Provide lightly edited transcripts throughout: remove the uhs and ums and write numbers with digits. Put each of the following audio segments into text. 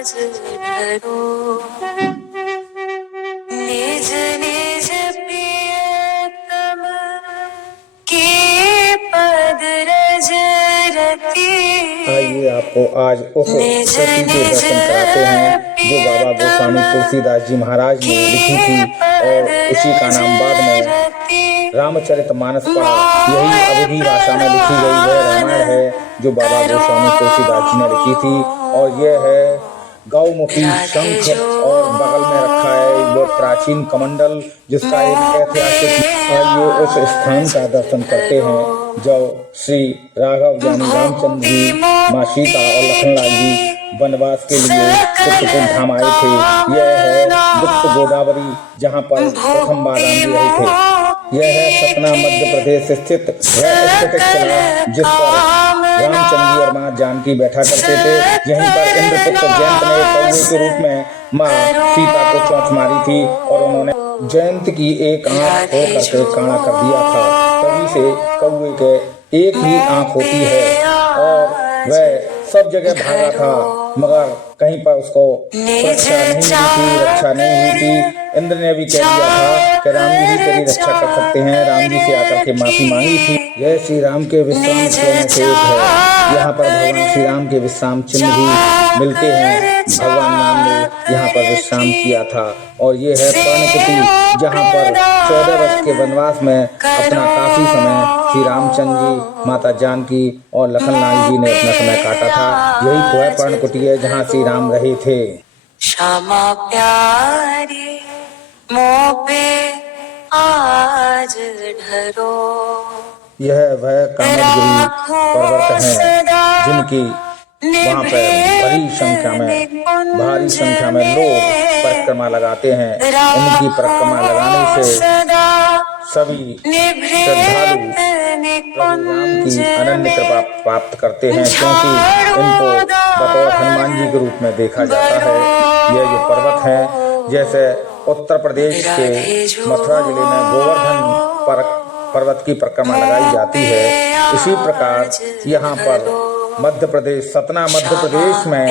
आज धरो निज निज प्रियतम के पद रज रति। आइए आपको आज उस कृति के दर्शन कराते हैं जो बाबा गोस्वामी तुलसीदास जी महाराज ने लिखी थी और उसी का नाम बाद में रामचरितमानस पड़ा। यही अवधी भाषा में लिखी गई वह रामायण है जो बाबा गोस्वामी तुलसीदास जी ने लिखी थी। और यह है गौमुखी शंख और बगल में रखा है वो प्राचीन कमंडल जिसका एक ऐतिहासिक। आइए उस स्थान का दर्शन करते हैं जो श्री राघव यानी रामचंद्र जी, माँ सीता और लखनलाल जी वनवास के लिए चित्रकूट धाम आए थे। यह है गुप्त गोदावरी जहाँ पर प्रथम बार राम जी रहे थे। यह है सतना मध्य प्रदेश स्थित वह स्थित किला जिस पर रामचंद्र जी और माँ जानकी बैठा करते थे। यहीं पर इंद्रपुत्र जयंत ने कौवे के रूप में माँ सीता को चोंच मारी थी और उन्होंने जयंत की एक आंख खोल करके काना कर दिया था। तभी से कौवे के एक ही आंख होती है और वह सब जगह भागा था मगर कहीं पर उसको सुरक्षा नहीं मिली थी, रक्षा नहीं हुई थी। इंद्र ने भी कह दिया था कि राम जी ही तेरी रक्षा कर सकते हैं। राम जी से आकर के माफी मांगी थी। यह श्री राम के विश्राम स्थलों में से एक है। यहाँ पर भगवान श्री राम के विश्राम चिन्ह भी मिलते हैं। भगवान राम ने यहाँ पर विश्राम किया था। और ये है पर्णकुटी जहाँ पर 14 वर्ष के वनवास में अपना काफी समय श्री रामचंद्र जी, माता जानकी और लखनलाल जी ने अपना समय काटा था। यही तो है पर्णकुटी है जहाँ श्री राम रहे थे। क्षमा प्यारी मोह पे आज धरो। यह वह कामदगिरी पर्वत हैं जिनकी वहाँ पे भारी संख्या में लोग परिक्रमा लगाते हैं। इनकी परिक्रमा लगाने से सभी श्रद्धालु प्रभु राम की अनन्य कृपा प्राप्त करते हैं क्योंकि इनको बतौर हनुमान जी के रूप में देखा जाता है। यह जो पर्वत है जैसे उत्तर प्रदेश के मथुरा जिले में गोवर्धन पर्वत की परिक्रमा लगाई जाती है, इसी प्रकार यहाँ पर मध्य प्रदेश सतना मध्य प्रदेश में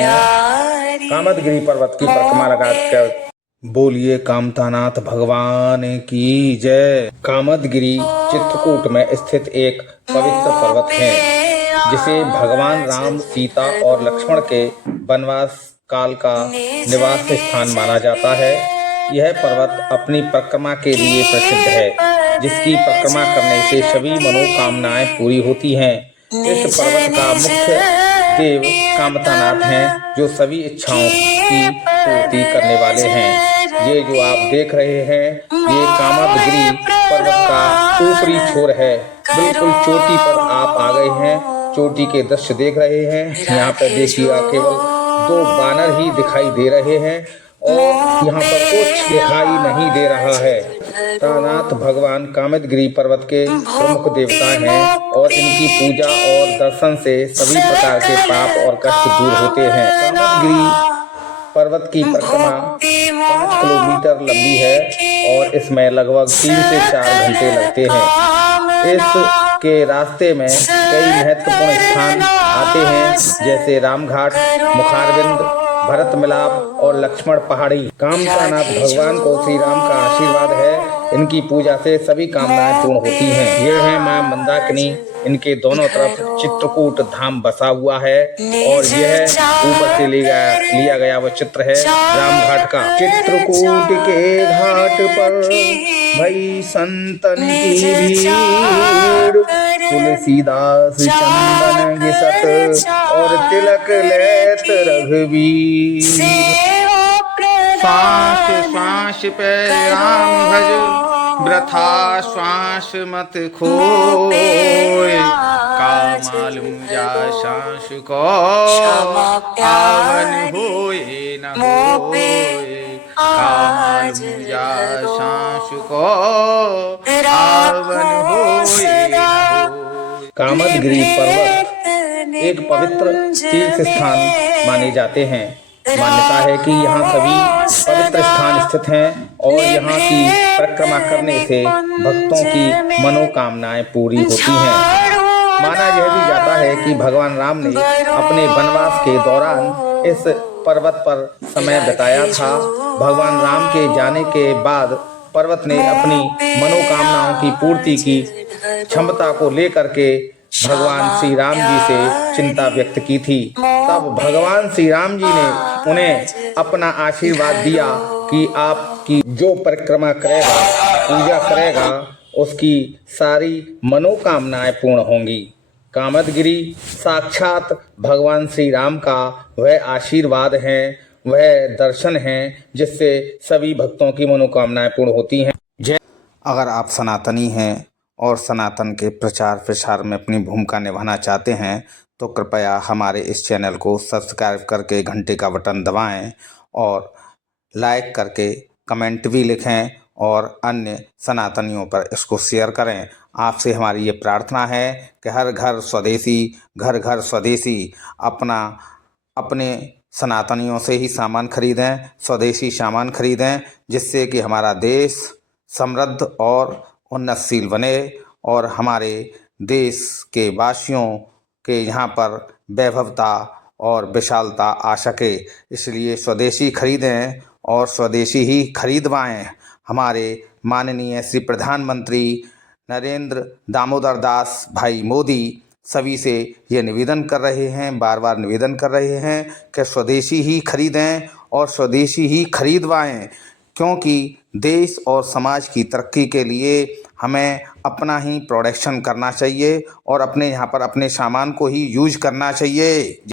कामदगिरी पर्वत की परिक्रमा लगाकर बोलिए कामतानाथ भगवान की जय। कामदगिरी चित्रकूट में स्थित एक पवित्र पर्वत है जिसे भगवान राम, सीता और लक्ष्मण के वनवास काल का निवास स्थान माना जाता है। यह पर्वत अपनी परिक्रमा के लिए प्रसिद्ध है जिसकी परिक्रमा करने से सभी मनोकामनाएं पूरी होती हैं। इस पर्वत का मुख्य देव कामतानाथ हैं जो सभी इच्छाओं की पूर्ति करने वाले हैं। ये जो आप देख रहे हैं ये कामदगिरी पर्वत का ऊपरी छोर है। बिल्कुल चोटी पर आप आ गए हैं, चोटी के दृश्य देख रहे हैं। यहाँ पर देखिएगा केवल 2 बानर ही दिखाई दे रहे हैं और यहाँ पर कुछ दिखाई नहीं दे रहा है। कामतानाथ भगवान कामदगिरी पर्वत के प्रमुख देवता हैं और इनकी पूजा और दर्शन से सभी प्रकार के पाप और कष्ट दूर होते हैं। कामदगिरी पर्वत की परिक्रमा 5 किलोमीटर लंबी है और इसमें लगभग 3 से 4 घंटे लगते हैं। इसके रास्ते में कई महत्वपूर्ण स्थान आते हैं जैसे रामघाट, मुखारविंद, भरत मिलाप और लक्ष्मण पहाड़ी। कामतानाथ भगवान को श्री राम का आशीर्वाद है। इनकी पूजा से सभी कामनाएं पूर्ण होती हैं। ये है मां मंदाकिनी, इनके दोनों तरफ चित्रकूट धाम बसा हुआ है और यह ऊपर से लिया गया वह चित्र है रामघाट का। चित्रकूट के घाट पर भई संतन की भीड़, तुलसीदास चंदन घिसत और तिलक लेत रघुवीर। श्वास श्वास पे राम भज, वृथा श्वास मत खोए। का मालूम जा सांस को आवन होए न होए। का मालूम जा सांस को आवन होए न होए। कामदगिरी पर्वत एक पवित्र तीर्थ स्थान माने जाते हैं। मान्यता है कि यहाँ सभी पवित्र स्थान स्थित हैं और यहाँ की परिक्रमा करने से भक्तों की मनोकामनाएं पूरी होती हैं। माना यह भी जाता है कि भगवान राम ने अपने वनवास के दौरान इस पर्वत पर समय बिताया था। भगवान राम के जाने के बाद पर्वत ने अपनी मनोकामनाओं की पूर्ति की क्षमता को लेकर के भगवान श्री राम जी से चिंता व्यक्त की थी। तब भगवान श्री राम जी ने उन्हें अपना आशीर्वाद दिया कि आपकी जो परिक्रमा करेगा, पूजा करेगा, उसकी सारी मनोकामनाएं पूर्ण होंगी। कामदगिरि साक्षात भगवान श्री राम का वह आशीर्वाद है, वह दर्शन है जिससे सभी भक्तों की मनोकामनाएं पूर्ण होती हैं। अगर आप सनातनी हैं और सनातन के प्रचार प्रसार में अपनी भूमिका निभाना चाहते हैं तो कृपया हमारे इस चैनल को सब्सक्राइब करके घंटे का बटन दबाएं और लाइक करके कमेंट भी लिखें और अन्य सनातनियों पर इसको शेयर करें। आपसे हमारी ये प्रार्थना है कि हर घर स्वदेशी, घर घर स्वदेशी अपने सनातनियों से ही सामान खरीदें, स्वदेशी सामान खरीदें, जिससे कि हमारा देश समृद्ध और उन्नतशील बने और हमारे देश के वासियों के यहाँ पर वैभवता और विशालता आ सके। इसलिए स्वदेशी खरीदें और स्वदेशी ही खरीदवाएं। हमारे माननीय श्री प्रधानमंत्री नरेंद्र दामोदर दास भाई मोदी सभी से ये निवेदन कर रहे हैं, बार बार निवेदन कर रहे हैं कि स्वदेशी ही खरीदें और स्वदेशी ही खरीदवाएं, क्योंकि देश और समाज की तरक्की के लिए हमें अपना ही प्रोडक्शन करना चाहिए और अपने यहाँ पर अपने सामान को ही यूज करना चाहिए।